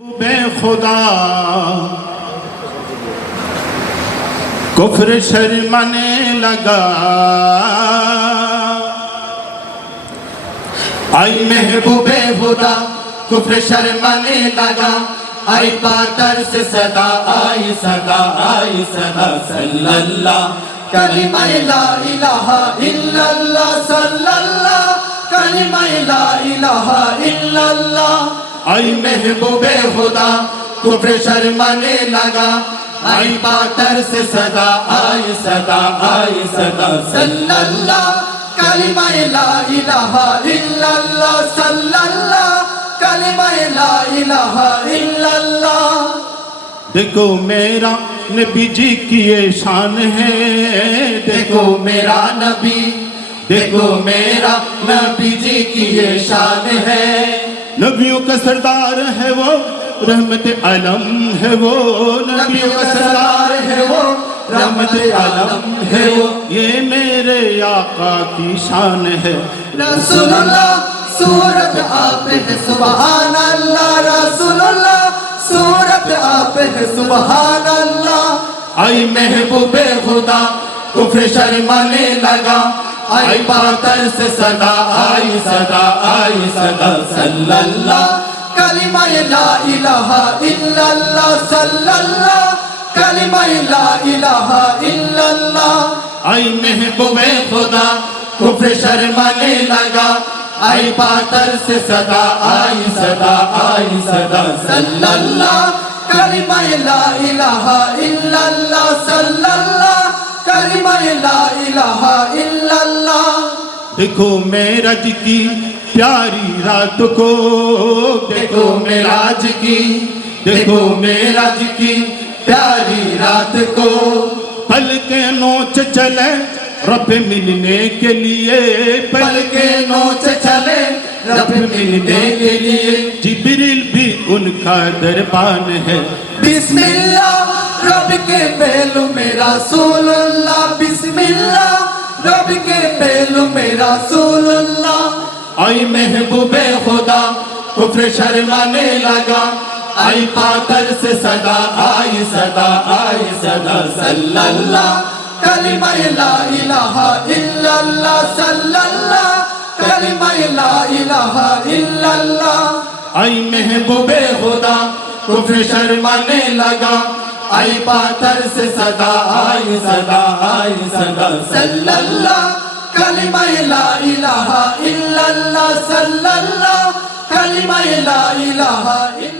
بے خدا۔ کفر شرمانے لگا۔ آئی محبوب خدا، کفر شرمانے لگا۔ آئی پاتر سے صدا آئی صدا آئی صدا صلی اللہ کلمہ لا الہ الا اللہ صلی اللہ کلمہ لا الہ الا اللہ۔ آئی محبوب خدا کفر شرمانے لگا آئی پاتر سے صدا آئی صدا آئی صدا صلی اللہ کلمہ لا الہ الا اللہ صلی اللہ کلمہ لا الہ الا اللہ دیکھو میرا نبی جی کی یہ شان ہے دیکھو میرا نبی دیکھو میرا نبی جی کی یہ شان ہے نبیوں کا سردار ہے وہ رحمت علم ہے وہ نبیوں کا سردار ہے وہ رحمت عالم ہے وہ یہ میرے آقا کی شان ہے۔ رسول اللہ سورت آپ ہے سبحان اللہ رسول اللہ سورت آپ ہے سبحان اللہ آئی محبوب خدا کفر شرمانے لگا آئی پاتر سے صدا آئی صدا آئی صدا صلی اللہ کلمہ لا الہ الا اللہ صلی اللہ کلمہ لا الہ الا اللہ آئی محبوب خدا کفر شرمانے لگا آئی پاتر سے صدا آئی صدا آئی صدا صلی کلمہ لا الہ الا اللہ۔ دیکھو میرا کی پیاری رات کو، دیکھو میراج کی، دیکھو میراج کی پیاری رات کو۔ پل کے نوچ چلے رب ملنے کے لیے پل کے نوچ چلے رب ملنے کے لیے۔ جبریل ان کا دربان ہے۔ بسم اللہ رب کے پہلو میں رسول اللہ بسم اللہ رب کے پہلو میں رسول اللہ آئی محبوب خدا کفر شرمانے لگا۔ آئی پاتر سے صدا آئی صدا آئی صدا۔ صلی اللہ کلمہ لا الہ الا اللہ۔ صلی اللہ کلمہ لا الہ الا اللہ۔ آئی محبوب خدا، کفر شرمانے لگا۔ آئی پاتر سے صدا، آئی صدا آئی صدا۔ صلی اللہ کلمہ لا الہ الا اللہ صلی اللہ کلمہ لا الہ الا اللہ۔